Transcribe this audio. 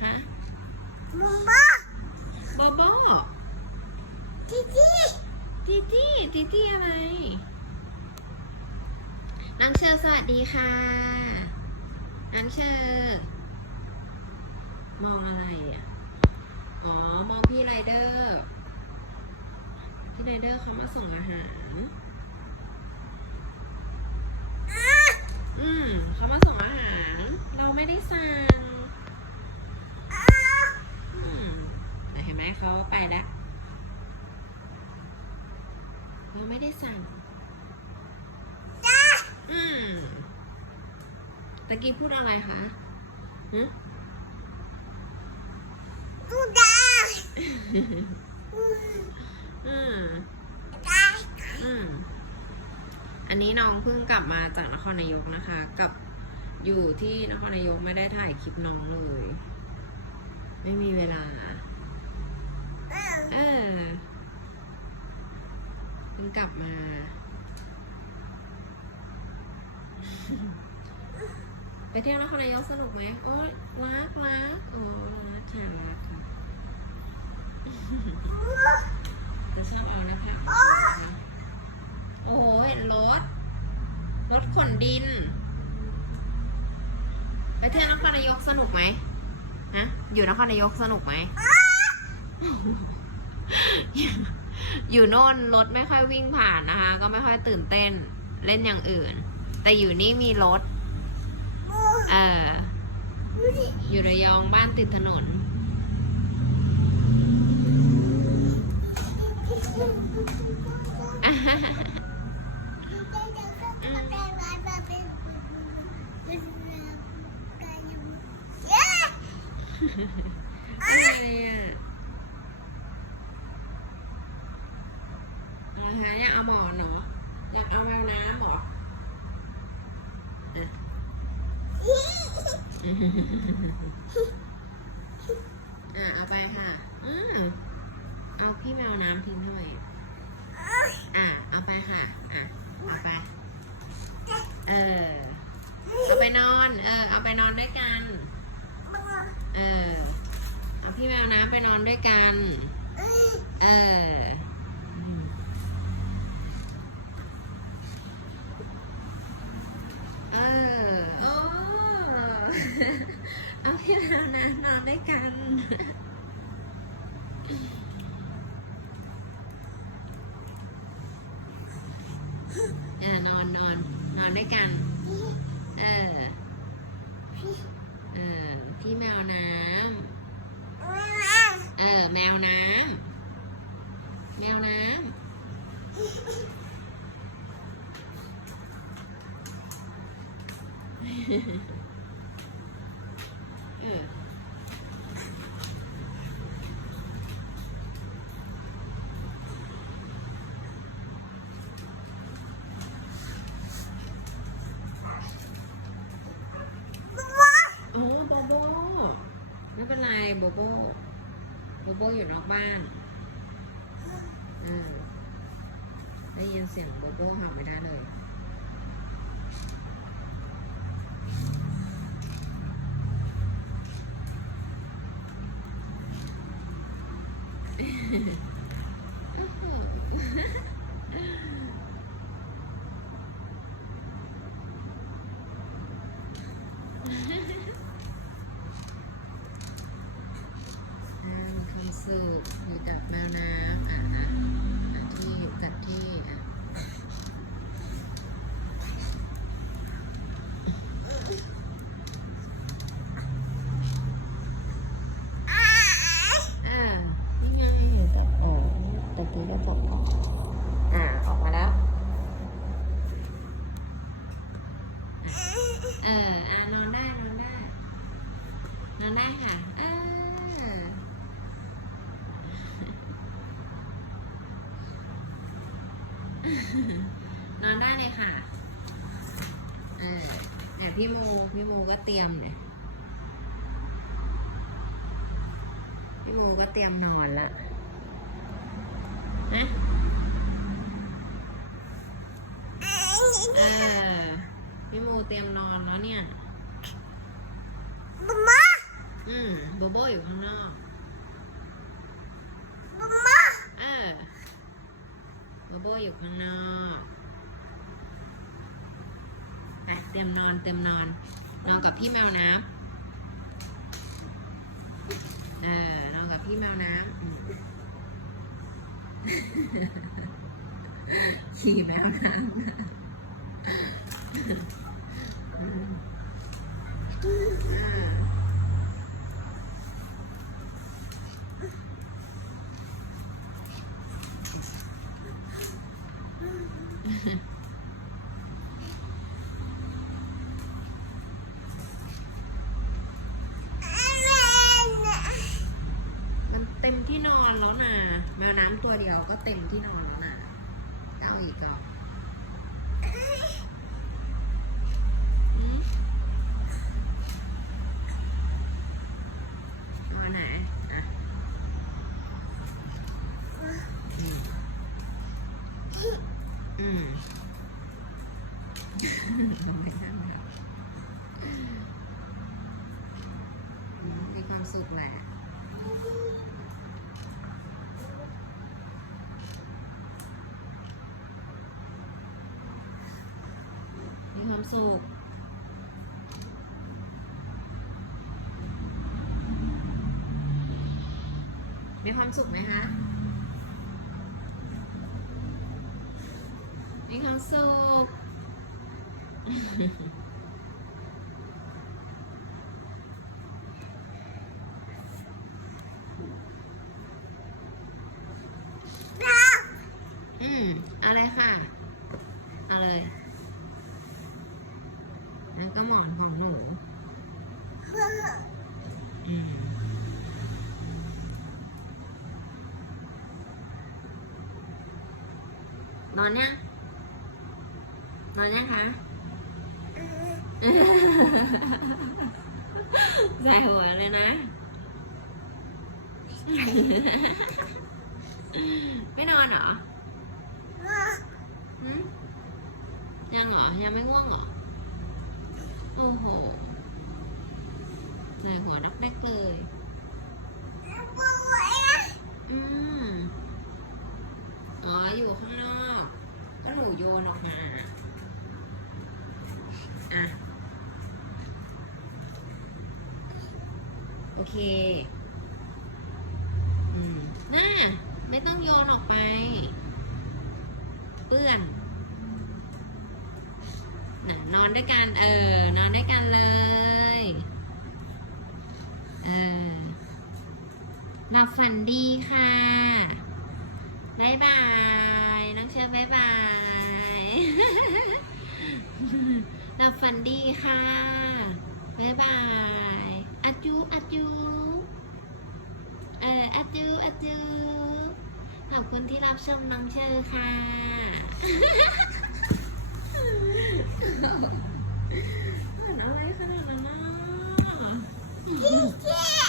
คะมุมบ้าโบโบที่ที่ตีตี้ตีตี้อะไร น้องเชอร์สวัสดีค่ะ น้องเชอร์มองอะไรอะ อ๋อ มองพี่ไรเดอร์ พี่ไรเดอร์เขามาส่งอาหาร อืม เขามาส่งอาหาร เราไม่ได้สั่ง อืมแต่เห็นไหมเขาไปแล้ว เรา ไม่ได้สั่งจ้าอืมตะกี้พูดอะไรคะหึดูดาอืมได้อืมอันนี้น้องเพิ่งกลับมาจากนครนายกนะคะ กับอยู่ที่นครนายกไม่ได้ถ่ายคลิปน้องเลย ไม่มีเวลา เออ เออ เพิ่ง กลับมา ไปเที่ยวนครนายกสนุกไหมโอ้ยรักรักโอ้รักค่ะรักค่ะจะชอบเอานะคะโอ้ยรถ รถขนดิน ไปเที่ยวนครนายกสนุกไหมฮะอยู่นครนายกสนุกไหม อยู่โน่นรถไม่ค่อยวิ่งผ่านนะคะ ก็ไม่ค่อยตื่นเต้นเล่นอย่างอื่น แต่อยู่นี่มีรถ เออดูดิอยู่ระยองบ้านติดถนนอะฮะฮะอะไรอะอะไร คะอยากเอาหมอนเหรออยากเอาแมวน้ำหรออะอะเอาไปค่ะ อืมเอาพี่แมวน้ำทิ้งทำไมอะเอาไปค่ะ อะเอาไป เออ เอาไปนอน เออ เอาไปนอนด้วยกัน เออ เอาพี่แมวน้ำไปนอนด้วยกัน เออมเออโอ้ เอาพี่แมวน้ำนอน ด้วยกัน เออนอนนอนนอนด้วยกัน เออ เออพี่แมวน้ำเออ แมวน้ำแมวน้ำ เออ โอ้โบโบไม่เป็นไรโบโบโบโบอยู่นอกบ้านอืมได้ยินเสียงโบโบเห่าไม่ได้เลยอ่าคำ สืบอยู่กับแมวน้ำอะอะอะที่จัดที่อะอะนี่ไง แต่อ๋อตะกี้ก็บอกอ๋อกอ่าออกมาแล้ว เออ อ่านอนได้ นอนได้ นอนได้ค่ะ เออ นอนได้เลยค่ะเออแต่พี่โมพี่โมก็เตรียมเนี่ยพี่โมก็เตรียมนอนแล้วนะเออพี่โมเตรียมนอนแล้วเนี่ยมามาอืมโบโบอยู่ข้างนอก มามา เออ โบโบอยู่ข้างนอกไปเตรียมนอนเตรียมนอน นอนกับพี่แมวน้ำเออนอนกับพี่แมวน้ำขี่แมวน้ำอืมอ่า แมันเต็มที่นอนแล้วนะแมวน้ำตัวเดียวก็เต็มที่นอนแล้วนะเอาอีกเหรอหืมเอาอันไหนอะอืมอืม ทำไมีความสุขแหละมีความสุขมีความสุขไหมคะมีความสุข อืมเอะไรค่ะ เอาเลยแล้วก็หมอนของหนูอืมนอนยังนอนยังคะ ใส่หัวเลยนะ ไม่นอนเหรอหืมยังเหรอ ยังไม่ง่วงเหรอ โอ้โหใส่หัวรักแรกเลย อืม อ๋อ อยู่ข้างนอก ก็หนูโยนออกมา อะ โอเคอืมน่าไม่ต้องโยนออกไป เปื้อนนะนอนด้วยกัน เออ นอนด้วยกันเลย เออหลับฝันดีค่ะบายบาย น้องเชื่อบายบายหลับฝันดีค่ะบายบาย อาจูอาจูเอออาจูอาจูขอบคุณที่รับชมน้องเชอร์ค่ะ อะไรขนาดนั้นนะ